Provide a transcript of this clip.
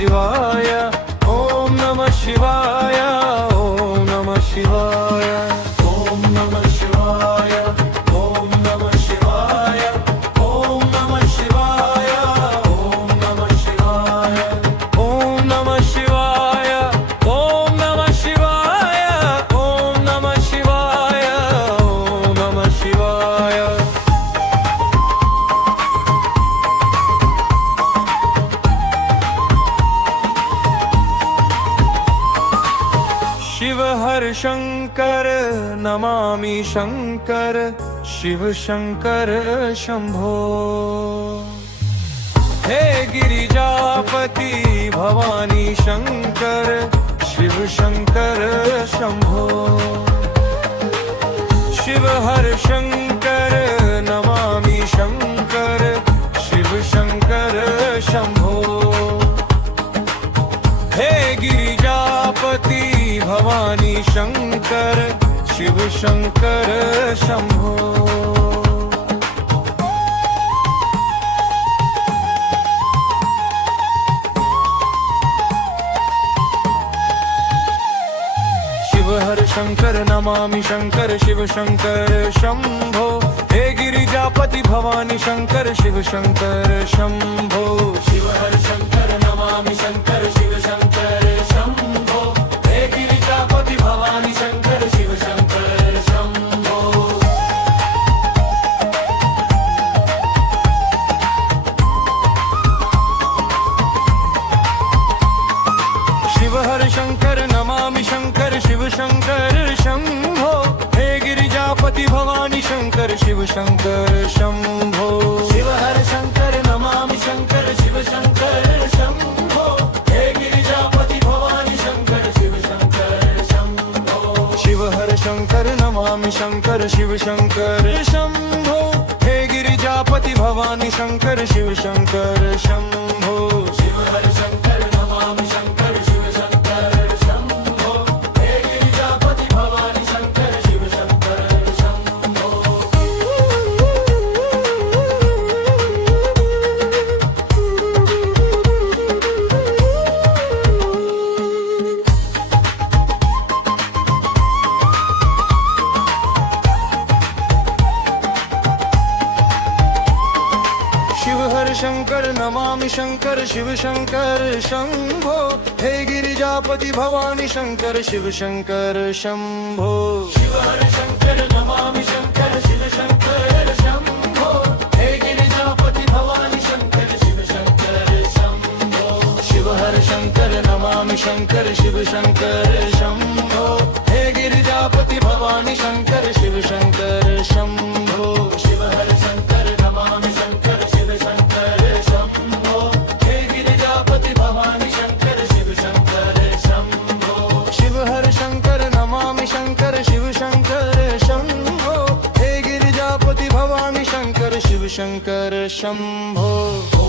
शिवाय ओम नमः शिवाय ओम नमः शिवाय ओम नमः शिवाय ओम नमः शिवाय ओम नमः शिवाय ओम नमः शिवाय ओम नमः शिवाय ओम नमः शिवाय ओम नमः शिवाय ओम नमः शिवाय शिव हर शंकर नमामि शंकर शिव शंकर शंभो हे गिरिजापति भवानी शंकर शिव शंकर शंभो शिव हर शंकर नमामि शंकर शिव शंकर शंभो हे गिरिजापति भवानी शंकर शिव शंकर शंभो शिव हर शंकर नमामि शंकर शिव शंकर शंभो हे गिरिजापति भवानी शंकर शिव शंकर शंभो शिव हर शंकर नमामि शंकर शिव शंकर शंभो हे गिरिजापति भवानी शंकर शिव शंकर शंभो शिव हर शंकर नमामि शंकर शिव शंकर शंभो हे गिरिजापति भवानी शंकर शिव शंकर शंभो शिव हर शंकर नमामि शंकर शिव शंकर शंभो हे गिरिजापति भवानी शंकर शिव शंकर शंभो शिव हर शंकर नमामि शंकर शिव शंकर शंभो हे गिरिजापति भवानी शंकर शिव शंकर शंभो शिव हर शंकर नमामि शंकर शिव शंकर शंभो हे गिरिजापति भवानी शंकर शिव शंकर शंभो शिव हर शंकर नमामि शंकर शिव शंकर शंभो हे गिरिजापति भवानी शंकर शिव शंकर शंभो शिव हर शंकर नमामि शंकर शिव शंकर शंभो हे गिरिजापति भवानी शंकर शिव शंकर शंभो शिव हर शंकर नमामि शंकर शिव शंकर शंभो हे गिरिजापति भवानी शंकर शिव शंकर शंभो शिव हर शंकर नमामि शंकर शिव शंकर शंभो हे गिरिजापति भवानी शंकर शिव शंकर शंभो शिव हर शंकर नमामि शंकर शिव शंकर शंभो हे गिरिजापति भवानी शंकर शिव शंकर शंभो